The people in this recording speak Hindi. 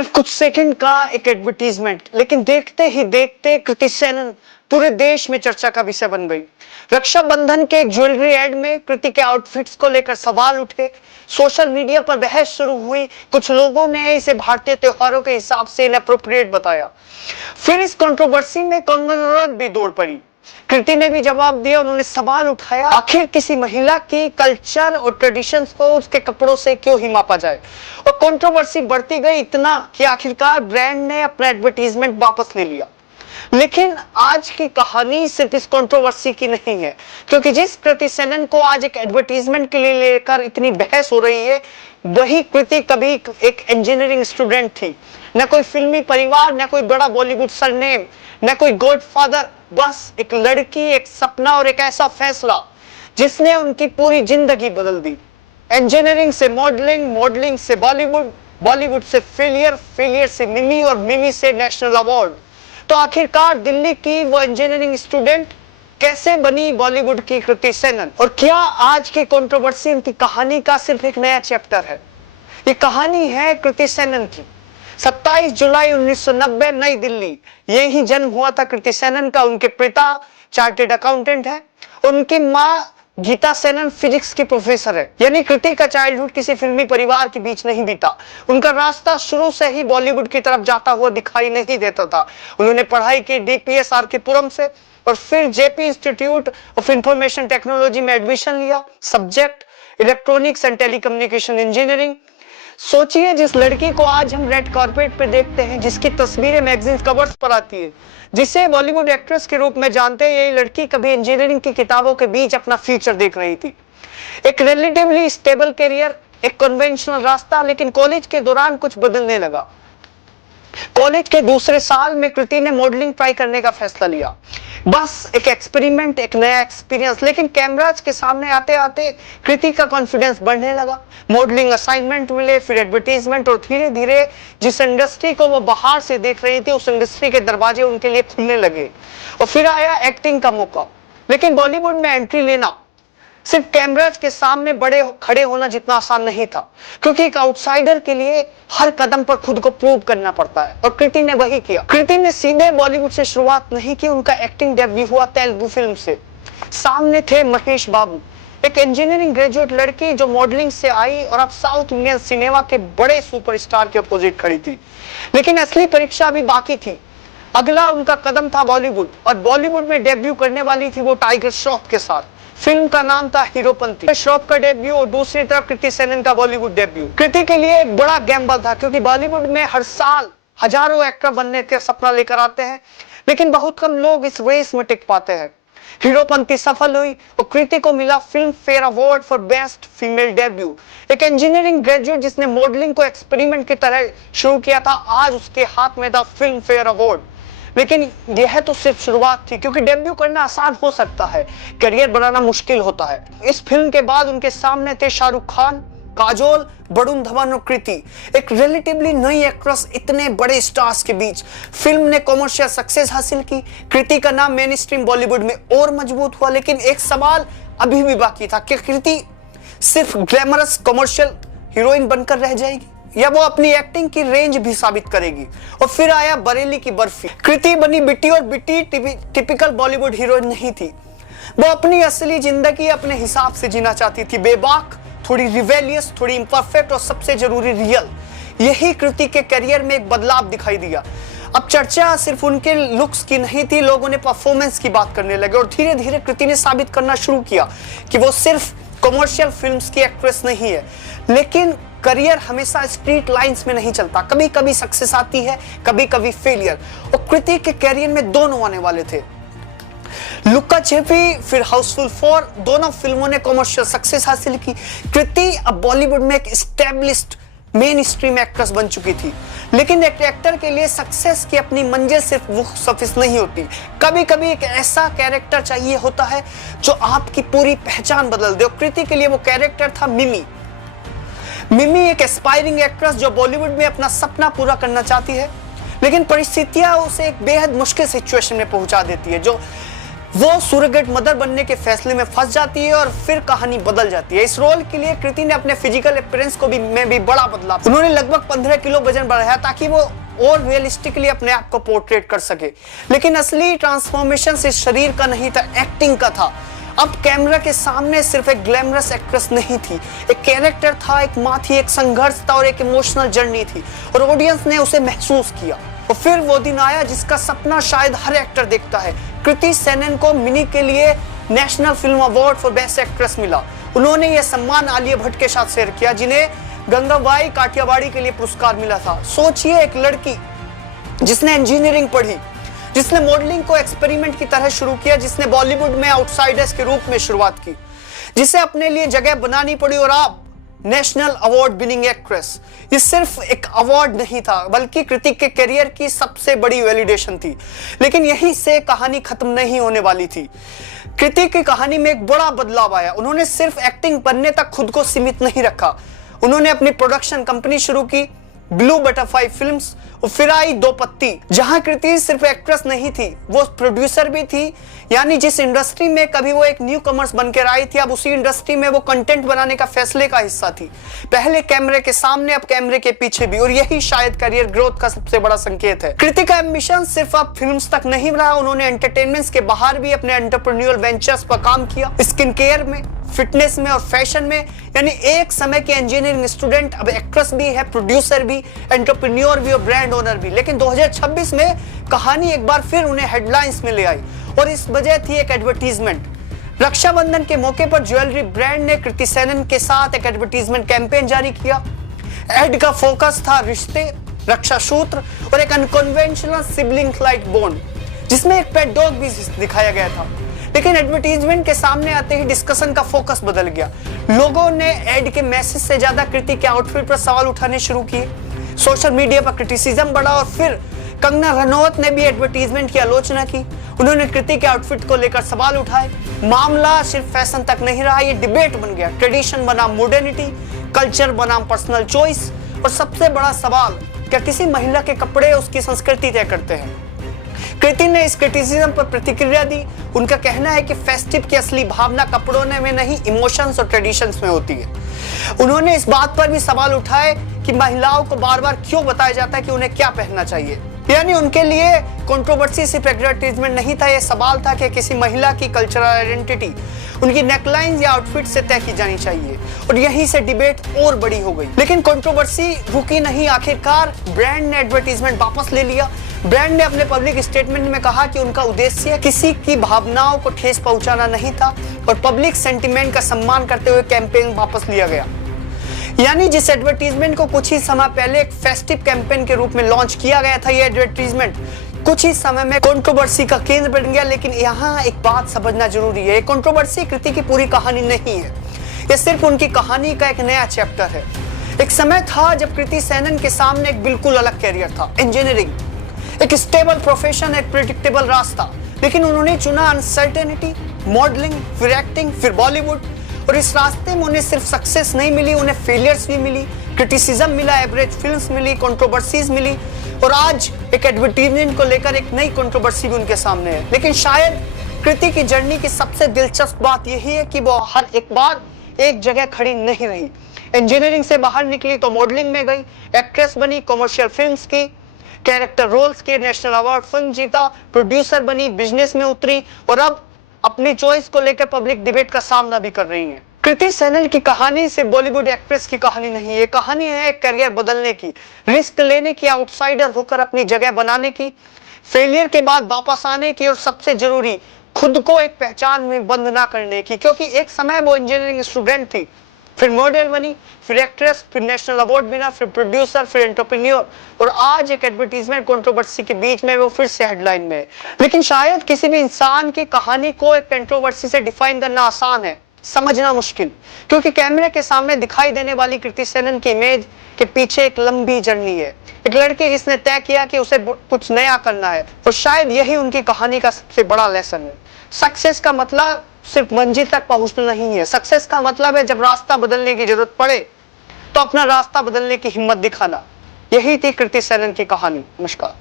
सिर्फ कुछ सेकंड का एक एडवर्टीजमेंट, लेकिन देखते ही देखते कृति सेनन पूरे देश में चर्चा का विषय बन गई। रक्षाबंधन के एक ज्वेलरी एड में कृति के आउटफिट्स को लेकर सवाल उठे, सोशल मीडिया पर बहस शुरू हुई। कुछ लोगों ने इसे भारतीय त्योहारों के हिसाब से इनएप्रोप्रिएट बताया। फिर इस कंट्रोवर्सी में कंगना भी दौड़ पड़ी। कृति ने भी जवाब दिया। उन्होंने सवाल उठाया, आखिर किसी महिला की कल्चर और ट्रेडिशंस को उसके कपड़ों से क्यों ही मापा जाए। और कंट्रोवर्सी बढ़ती गई इतना कि आखिरकार ब्रांड ने अपना एडवर्टीजमेंट वापस ले लिया। लेकिन आज की कहानी सिर्फ इस कंट्रोवर्सी की नहीं है, क्योंकि जिस कृति सेनन को आज एक एडवर्टीजमेंट के लिए लेकर इतनी बहस हो रही है, वही कृति कभी एक इंजीनियरिंग स्टूडेंट थी। न कोई फिल्मी परिवार, न कोई बड़ा बॉलीवुड सरनेम, न कोई गॉडफादर, बस एक लड़की, एक सपना और एक ऐसा फैसला जिसने उनकी पूरी जिंदगी बदल दी। इंजीनियरिंग से मॉडलिंग, मॉडलिंग से बॉलीवुड, बॉलीवुड से फेलियर, फेलियर से मिमी और मिमी से नेशनल अवार्ड। तो आखिरकार दिल्ली की वो इंजीनियरिंग स्टूडेंट कैसे बनी बॉलीवुड की कृति सेनन? और क्या आज की कंट्रोवर्सी उनकी कहानी का सिर्फ एक नया चैप्टर है? ये कहानी है कृति सेनन की। 27 जुलाई 1990 नई दिल्ली, ये ही जन्म हुआ था कृति सेनन का। उनके पिता चार्टेड अकाउंटेंट है, उनकी माँ गीता सेनन फिजिक्स की प्रोफेसर है। यानी कृति का चाइल्डहुड किसी फिल्मी परिवार के बीच नहीं बीता। उनका रास्ता शुरू से ही बॉलीवुड की तरफ जाता हुआ दिखाई नहीं देता था। उन्होंने पढ़ाई की डीपीएस आर.के.पुरम से और फिर JP institute of information technology में एडमिशन लिया। Subject electronics and telecommunication engineering. सोचिए, जिस लड़की को आज हम रेड कार्पेट पे देखते हैं, जिसकी तस्वीरें मैगजीन कवर्स पर आती है, जिसे बॉलीवुड एक्ट्रेस के रूप में जानते हैं, यही लड़की कभी इंजीनियरिंग की किताबों के बीच अपना फ्यूचर देख रही थी। एक रिलेटिवली स्टेबल करियर, एक कन्वेंशनल रास्ता। लेकिन कॉलेज के दौरान कुछ बदलने लगा। कॉलेज के दूसरे साल में कृति ने मॉडलिंग ट्राई करने का फैसला लिया। बस एक एक्सपेरिमेंट, एक नया एक्सपीरियंस। लेकिन कैमराज के सामने आते आते कृति का कॉन्फिडेंस बढ़ने लगा। मॉडलिंग असाइनमेंट मिले, फिर एडवर्टीजमेंट, और धीरे धीरे जिस इंडस्ट्री को वो बाहर से देख रही थी, उस इंडस्ट्री के दरवाजे उनके लिए खुलने लगे। और फिर आया एक्टिंग का मौका। लेकिन बॉलीवुड में एंट्री लेना सिर्फ कैमराज के सामने बड़े खड़े होना जितना आसान नहीं था, क्योंकि एक आउटसाइडर के लिए हर कदम पर खुद को प्रूव करना पड़ता है। और कृति ने वही किया। कृति ने सीधे बॉलीवुड से शुरुआत नहीं की। उनका एक्टिंग डेब्यू हुआ तेलुगु फिल्म से। सामने थे महेश बाबू, एक इंजीनियरिंग ग्रेजुएट लड़की जो मॉडलिंग से आई और अब साउथ इंडियन सिनेमा के बड़े सुपरस्टार के अपोजिट खड़ी थी। लेकिन असली परीक्षा अभी बाकी थी। अगला उनका कदम था बॉलीवुड, और बॉलीवुड में डेब्यू करने वाली थी वो टाइगर श्रॉफ के साथ। फिल्म का नाम था हीरोपंती। श्रॉफ का डेब्यू और दूसरी तरफ कृति सेनन का बॉलीवुड डेब्यू। कृति के लिए एक बड़ा गैम्बल था, क्योंकि बॉलीवुड में हर साल हजारों एक्टर बनने का सपना लेकर आते हैं, लेकिन बहुत कम लोग इस रेस में टिक पाते हैं। हीरोपंती सफल हुई और कृति को मिला film fair award for best female debut. एक इंजीनियरिंग ग्रेजुएट जिसने मॉडलिंग को एक्सपेरिमेंट की तरह शुरू किया था, आज उसके हाथ में था फिल्म फेयर अवार्ड। लेकिन यह तो सिर्फ शुरुआत थी, क्योंकि डेब्यू करना आसान हो सकता है, करियर बनाना मुश्किल होता है। इस फिल्म के बाद उनके सामने थे शाहरुख खान, काजोल, वरुण धवन और कृति। एक रिलेटिवली नई एक्ट्रेस इतने बड़े स्टार्स के बीच। फिल्म ने कॉमर्शियल सक्सेस हासिल की। कृति का नाम मेन स्ट्रीम बॉलीवुड में और मजबूत हुआ। लेकिन एक सवाल अभी भी बाकी था कि कृति सिर्फ ग्लैमरस कॉमर्शियल हीरोइन बनकर रह जाएगी, या वो अपनी एक्टिंग की रेंज भी साबित करेगी। और फिर आया बरेली की बर्फी। कृति बनी बिट्टी, और बिट्टी टिपिकल बॉलीवुड हीरोइन नहीं थी। वो अपनी असली जिंदगी अपने हिसाब से जीना चाहती थी, बेबाक, थोड़ी रिवेलियस, थोड़ी इम्परफेक्ट और सबसे जरूरी रियल। यही कृति के करियर में एक बदलाव दिखाई दिया। अब चर्चा सिर्फ उनके लुक्स की नहीं थी, लोगों ने परफॉर्मेंस की बात करने लगे। और धीरे धीरे कृति ने साबित करना शुरू किया कि वो सिर्फ कॉमर्शियल फिल्म्स की एक्ट्रेस नहीं है। लेकिन करियर हमेशा स्ट्रीट लाइंस में नहीं चलता। कभी कभी सक्सेस आती है, कभी कभी फेलियर। और कृति के करियर में दोनों आने वाले थे। लुक्का छेपी, फिर हाउसफुल 4, दोनों फिल्मों ने कॉमर्शियल सक्सेस हासिल की। कृति अब बॉलीवुड में एक एस्टैब्लिश्ड मेन स्ट्रीम एक्ट्रेस बन चुकी थी। लेकिन एक एक्टर के लिए सक्सेस की अपनी मंजिल सिर्फ बॉक्स ऑफिस नहीं होती। कभी कभी एक ऐसा कैरेक्टर चाहिए होता है जो आपकी पूरी पहचान बदल दे। और कृति के लिए वो कैरेक्टर था मिमी। मिमी एक एस्पायरिंग एक्ट्रेस जो बॉलीवुड में अपना सपना पूरा करना चाहती है, लेकिन परिस्थितियां उसे एक बेहद मुश्किल सिचुएशन में पहुंचा देती है, जो वो सूरगेट मदर बनने के फैसले में फंस जाती है और फिर कहानी बदल जाती है। इस रोल के लिए कृति ने अपने फिजिकल अपीयरेंस को भी बड़ा बदला। उन्होंने लगभग 15 किलो वजन बढ़ाया ताकि वो और रियलिस्टिकली अपने आप को पोर्ट्रेट कर सके। लेकिन असली ट्रांसफॉर्मेशन इस शरीर का नहीं था, एक्टिंग का था। अब कैमरा के सामने सिर्फ एक ग्लैमरस एक्ट्रेस नहीं थी, एक कैरेक्टर था, एक माँ थी, एक संघर्ष था और एक इमोशनल जर्नी थी, और ऑडियंस ने उसे महसूस किया। और फिर वो दिन आया जिसका सपना शायद हर एक्टर देखता है। कृति सेनन को मिनी के लिए national film award for best actress मिला। उन्होंने यह सम्मान आलिया भट्ट के साथ शेयर किया, जिन्हें गंगाबाई काठियावाड़ी के लिए पुरस्कार मिला था। सोचिए, एक लड़की जिसने इंजीनियरिंग पढ़ी, जिसने मॉडलिंग को एक्सपेरिमेंट की तरह शुरू किया, जिसने बॉलीवुड में आउटसाइडर्स के रूप में शुरुआत की, जिसे अपने लिए जगह बनानी पड़ी, और आप नेशनल अवार्ड विनिंग एक्ट्रेस। ये सिर्फ एक अवार्ड नहीं था, बल्कि कृति के करियर की सबसे बड़ी वैलिडेशन थी। लेकिन यहीं से कहानी खत्म नहीं होने वाली थी। कृति की कहानी में एक बड़ा बदलाव आया। उन्होंने सिर्फ एक्टिंग बनने तक खुद को सीमित नहीं रखा। उन्होंने अपनी प्रोडक्शन कंपनी शुरू की, ब्लू बटरफ्लाई फिल्म्स, और फिर आई दो पत्ती, जहां कृति सिर्फ एक्ट्रेस नहीं थी, वो प्रोड्यूसर भी थी। यानी जिस इंडस्ट्री में कभी वो एक न्यू कमर्स बनकर आई थी, अब उसी इंडस्ट्री में वो कंटेंट बनाने का फैसले का हिस्सा थी। पहले कैमरे के सामने, अब कैमरे के पीछे भी, और यही शायद करियर ग्रोथ का सबसे बड़ा संकेत है। कृति का एम्बिशन सिर्फ अब फिल्म्स तक नहीं रहा, उन्होंने एंटरटेनमेंट्स के बाहर भी अपने एंटरप्रेन्योरल वेंचर्स पर काम किया, स्किन केयर में, फिटनेस में और फैशन में। यानी एक समय के इंजीनियरिंग स्टूडेंट अब एक्ट्रेस भी है, प्रोड्यूसर भी, एंटरप्रेन्योर भी और ब्रांड ओनर भी। लेकिन 2026 में कहानी एक बार फिर उन्हें हेडलाइंस में ले आई, और इस वजह थी एक एडवर्टीजमेंट। रक्षाबंधन के मौके पर ज्वेलरी ब्रांड ने कृति सेनन के साथ एक एडवर्टीजमेंट कैंपेन जारी किया। एड का फोकस था रिश्ते, रक्षा सूत्र और एक अनकन्वेंशनल सिबलिंग लाइक बॉन्ड, जिसमें एक पेट डॉग भी दिखाया गया था। लेकिन एडवर्टीजमेंट के सामने आते ही डिस्कशन का फोकस बदल गया। लोगों ने एड के मैसेज से ज्यादा कृति के आउटफिट पर सवाल उठाने शुरू किए। सोशल मीडिया पर क्रिटिसिज्म बढ़ा, और फिर कंगना रनौत ने भी एडवर्टीजमेंट की आलोचना की। उन्होंने कृति के आउटफिट को लेकर सवाल उठाए। मामला सिर्फ फैशन तक नहीं रहा, ये डिबेट बन गया। ट्रेडिशन बनाम मॉडर्निटी, कल्चर बनाम पर्सनल चॉइस, और सबसे बड़ा सवाल, क्या किसी महिला के कपड़े उसकी संस्कृति तय करते हैं? कृति ने इस क्रिटिसिज्म पर प्रतिक्रिया दी। उनका कहना है कि फेस्टिव की असली भावना कपड़ों में नहीं, इमोशंस और ट्रेडिशंस में होती है। उन्होंने इस बात पर भी सवाल उठाए कि महिलाओं को बार बार क्यों बताया जाता है कि उन्हें क्या पहनना चाहिए। यानी उनके लिए कंट्रोवर्सी सिर्फ एडवर्टाइजमेंट नहीं था, यह सवाल था कि किसी महिला की कल्चरल आइडेंटिटी उनकी नेकलाइन या आउटफिट से तय की जानी चाहिए, और यहीं से डिबेट और बड़ी हो गई। लेकिन कंट्रोवर्सी रुकी नहीं, आखिरकार ब्रांड ने एडवर्टाइजमेंट वापस ले लिया। ब्रांड ने अपने पब्लिक स्टेटमेंट में कहा कि उनका उद्देश्य किसी की भावनाओं को ठेस पहुंचाना नहीं था, और पब्लिक सेंटिमेंट का सम्मान करते हुए कैंपेन वापस लिया गया। यानी जिस एडवर्टीजमेंट को कुछ ही समय पहले एक फेस्टिव कैंपेन के रूप में लॉन्च किया गया था, यह एडवर्टीजमेंट कुछ ही समय में कंट्रोवर्सी का केंद्र बन गया। लेकिन यहाँ एक बात समझना जरूरी है, कंट्रोवर्सी कृति की पूरी कहानी नहीं है, यह सिर्फ उनकी कहानी का एक नया चैप्टर है। एक समय था जब कृति सेनन के सामने एक बिल्कुल अलग कैरियर था, इंजीनियरिंग, एक स्टेबल प्रोफेशन, एक प्रेडिक्टेबल रास्ता। लेकिन उन्होंने चुना अनसर्टेनिटी, मॉडलिंग, फिर एक्टिंग, फिर बॉलीवुड, और इस रास्ते में उन्हें सिर्फ सक्सेस नहीं मिली, उन्हें फेलियर्स भी मिली, क्रिटिसिज्म मिला, एवरेज फिल्म्स मिली, कंट्रोवर्सीज मिली, और आज एक एडवर्टीजमेंट को लेकर एक नई कंट्रोवर्सी भी उनके सामने है। लेकिन शायद कृति की जर्नी की सबसे दिलचस्प बात यही है कि वो हर एक बार एक जगह खड़ी नहीं रही। इंजीनियरिंग से बाहर निकली तो मॉडलिंग में गई, एक्ट्रेस बनी, कमर्शियल फिल्म्स की, कैरेक्टर रोल्स के नेशनल अवार्ड फिल्म जीता, प्रोड्यूसर बनी, बिजनेस में उतरी, और अब अपनी चॉइस को लेकर पब्लिक डिबेट का सामना भी कर रही हैं। कृति सेनन की कहानी सिर्फ बॉलीवुड एक्ट्रेस की कहानी नहीं है, ये कहानी है एक करियर बदलने की, रिस्क लेने की, आउटसाइडर होकर अपनी जगह बनाने की, फेलियर के बाद वापस आने की, और सबसे जरूरी, खुद को एक पहचान में बंद ना करने की। क्योंकि एक समय वो इंजीनियरिंग स्टूडेंट थी, फिर मॉडल बनी, फिर एक्ट्रेस, फिर नेशनल अवार्ड मिला, फिर प्रोड्यूसर, फिर एंटरप्रेन्योर, और आज एक एडवर्टीजमेंट कंट्रोवर्सी के बीच में वो फिर से हेडलाइन में है। लेकिन शायद किसी भी इंसान की कहानी को एक कंट्रोवर्सी से डिफाइन करना आसान है, समझना मुश्किल, क्योंकि कैमरे के सामने दिखाई देने वाली कृति सेनन की इमेज के पीछे एक लंबी जर्नी है। एक लड़की जिसने तय किया कि उसे कुछ नया करना है, और शायद यही उनकी कहानी का सबसे बड़ा लेसन है। सक्सेस का मतलब सिर्फ मंजिल तक पहुंचना नहीं है, सक्सेस का मतलब है जब रास्ता बदलने की जरूरत पड़े तो अपना रास्ता बदलने की हिम्मत दिखाना। यही थी कृति सेनन की कहानी। नमस्कार।